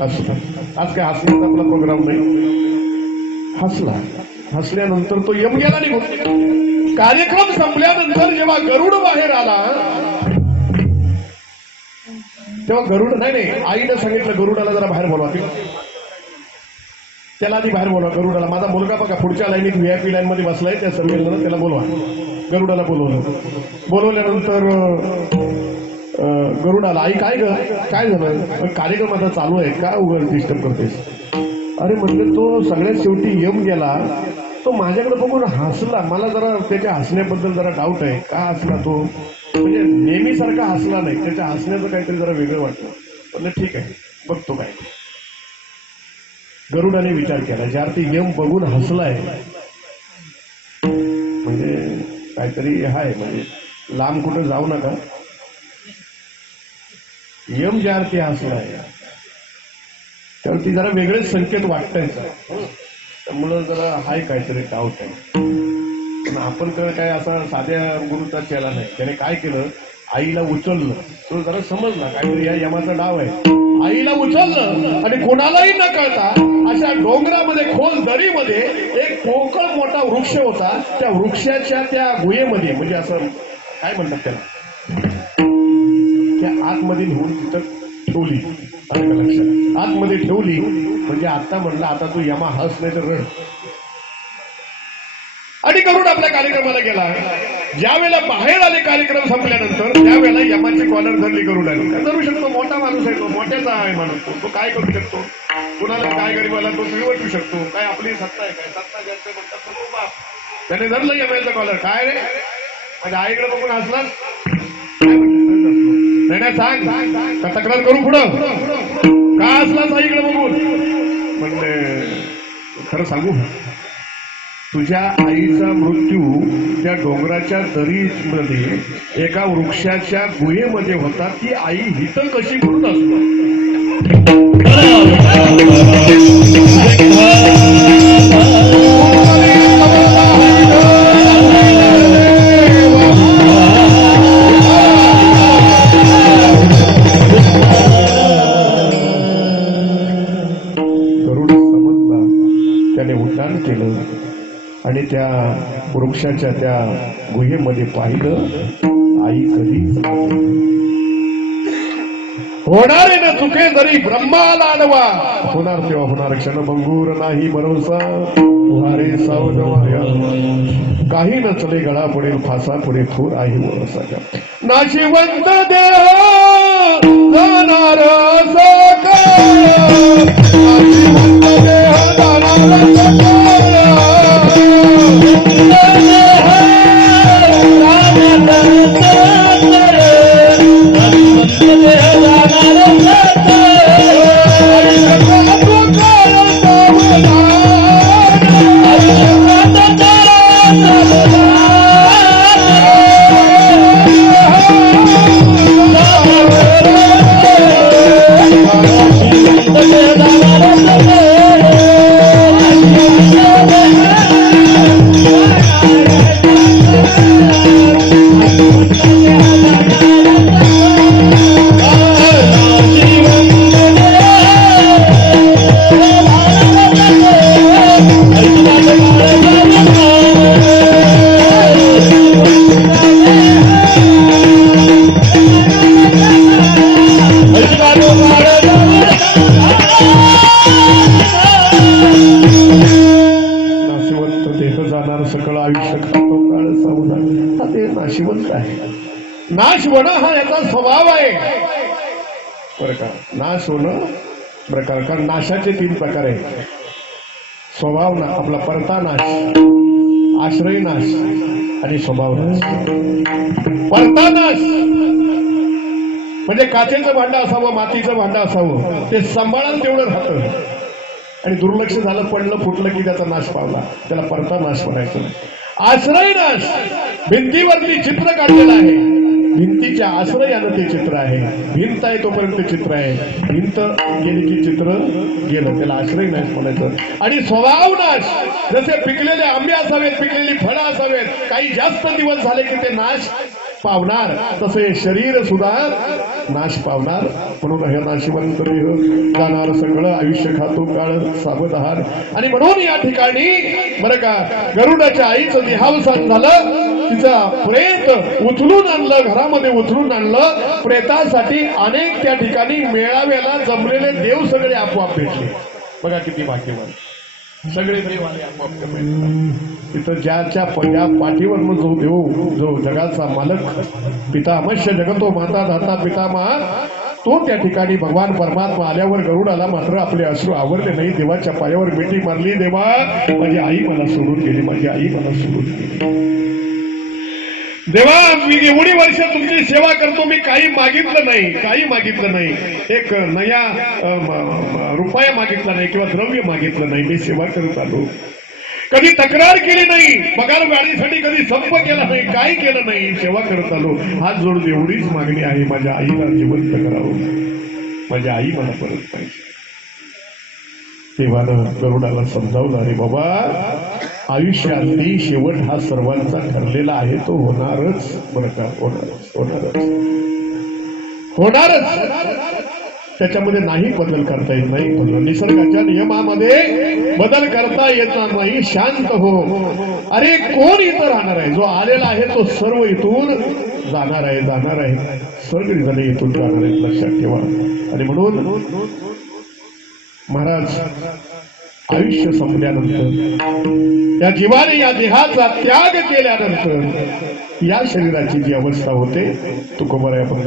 हसला. आज काय हसण्याचा आपला प्रोग्राम नाही. हसला. हसल्यानंतर तो यम गेला निघून. कार्यक्रम संपल्यानंतर जेव्हा गरुड बाहेर आला तेव्हा गरुड नाही आईनं सांगितलं गरुडाला जरा बाहेर बोलवा. त्याला आधी बाहेर बोलवा गरुडाला. माझा मुलगा बघा पुढच्या लाईनीत व्हीआयपी लाईन मध्ये बसलाय त्या संमेलनात, त्याला बोलवा. गरुडाला बोलवलं. बोलवल्यानंतर गरुडाला आई काय झालं कार्यक्रम आता चालू आहे का उघड डिस्टर्ब करतेस. अरे म्हटलं तो सगळ्यात शेवटी यम गेला तो माझ्याकडे बघून हसला. मला जरा त्याच्या हसण्याबद्दल जरा डाऊट आहे. का हसला तो म्हणजे नेहमीसारखा हसला नाही. त्याच्या हसण्याचं काहीतरी जरा वेगळं वाटलं. म्हणलं ठीक आहे बघतो काय. गरुडाने विचार केला ज्या अर्थी यम बघून हसलाय म्हणजे काहीतरी हाय म्हणजे लांब कुठं जाऊ नका. यम ज्या अर्थी हसलाय त्यावरती जरा वेगळेच संकेत वाटतायचा. त्यामुळं जरा हाय काहीतरी डाऊट आहे. पण आपण काय असा साध्या गुरुचा केला नाही. त्याने काय केलं आईला उचललं. तो जरा समजला काहीतरी या यमाचा डाव आहे. आईला उचललं आणि कोणालाही न कळता अशा डोंगरामध्ये खोल दरीमध्ये एक पोकळ मोठा वृक्ष होता. त्या वृक्षाच्या त्या गुहेमध्ये म्हणजे असं काय म्हणतात त्याला त्या आतमध्ये नेऊन तिथं ठेवली. लक्षात आतमध्ये ठेवली म्हणजे आता म्हणलं आता तू यमा हस नाही तर रड. आणि गरुड आपल्या कार्यक्रमाला गेला. ज्या वेळेला बाहेर आले कार्यक्रम संपल्यानंतर त्यावेळेला यमाची कॉलर धरली गरुडाने. काय धरू शकतो मोठा माणूस आहे तो मोठ्याचा आहे माणूस तो काय करू शकतो. कुणाला काय गरीबाला तो मिळवू शकतो. काय आपली सत्ता आहे काय सत्ता ज्यांचं म्हणतात तो बाप. त्याने धरलं यमाचं कॉलर. काय रे माझ्या आईकडे बघून हसला नाही सांग का तक्रार करू पुढं का हसलाच आईकडे बघून. म्हणले खरं सांगू तुझ्या आईचा मृत्यू त्या डोंगराच्या दरीमध्ये एका वृक्षाच्या गुहेमध्ये होता. ती आई हिथं कशी म्हणून असतो. गरुड समजला. त्याने उड्डाण केलं आणि त्या वृक्षाच्या त्या गुहेमध्ये पाहिलं. आई कधीच होणारे न चुके जरी ब्रह्माला आडवा होणार तेव्हा होणार. क्षणभंगूर नाही भरोसा वारे सावधवाया काही न चले गळा पडेल फासा पुढे थोर आहे वरसा. नाशिवंत देह जाणार नाशिवंत देह जाणार नाश होणं हा याचा स्वभाव आहे बरं का. नाश होणं प्रकार कारण नाशाचे 3 प्रकार आहेत. स्वभाव ना आपला परता नाश आश्रय नाश आणि स्वभाव नाश. परता नाश म्हणजे काचेचं भांडं असावं मातीचं भांडं असावं ते सांभाळायला तेवढं राहतं आणि दुर्लक्ष झालं पडलं फुटलं की त्याचा नाश पावला त्याला परता नाश म्हणायचं. आश्रय नाश भिंतीवरती चित्र काढलेलं आहे. भिंतीच्या आश्रयानं ते चित्र आहे. भिंत आहे तोपर्यंत चित्र आहे. भिंत गेली की चित्र गेलं त्याला आश्रय नाश म्हणायचं. आणि स्वभाव नाश जसे पिकलेले आंबे असावेत पिकलेली फळं असावेत काही जास्त दिवस झाले की ते नाश पावणार तसे शरीर सुद्धा नाश पावणार. म्हणून हे नाशिवंत जाणार सगळं आयुष्य खातो काळ सावधान. आणि म्हणून या ठिकाणी बरं का गरुडाच्या आईचं देहावसान झालं. तिचा प्रेत उचलून आणलं, घरामध्ये उचलून आणलं. प्रेतासाठी अनेक त्या ठिकाणी मेळाव्याला जमलेले देव सगळे आपोआप भेटले. बघा किती भाग्यवान सगळे देव आले आपोआप. तिथं ज्याच्या पाठीवर जो देव जो जगाचा मालक पिता अमश्य जगतो माता धाता पितामहा तो त्या ठिकाणी भगवान परमात्मा आल्यावर गरुडाला मात्र आपले अश्रू आवरले नाही. देवाच्या पायावर मिठी मारली. देवा माझी आई मला सोडून गेली, माझी आई मला सोडून गेली. देवा मी एवढी वर्ष तुमची सेवा करतो, मी काही मागितलं नाही, काही मागितलं नाही. एक नया रुपया मागितला नाही किंवा द्रव्य मागितलं नाही. मी सेवा करत आलो, कधी तक्रार केली नाही, पगार वाढीसाठी कधी संप केला नाही, काही केलं नाही, सेवा करत आलो. हात जोडून एवढीच मागणी आहे, माझ्या आईला जिवंत करावं, माझी आई मला परत पाहिजे. देवानं गरुडाला समजावलं, अरे बाबा आयुष्यातली शेवट हा सर्वांचा ठरलेला आहे, तो होणारच. बरं का होणारच होणारच होणारच. त्याच्यामध्ये नाही बदल करता येत नाही. निसर्गाच्या नियमामध्ये बदल करता येणार नाही. शांत हो. अरे कोण इथं राहणार आहे? जो आलेला आहे तो सर्व इथून जाणार आहे, जाणार आहे. सगळेजण इथून जाणार आहेत, लक्षात ठेवा. आणि म्हणून महाराज आयुष्य संपल्यानंतर या जीवाने या देहाचा त्याग केल्यानंतर या शरीराची जी अवस्था होते तुकोबराया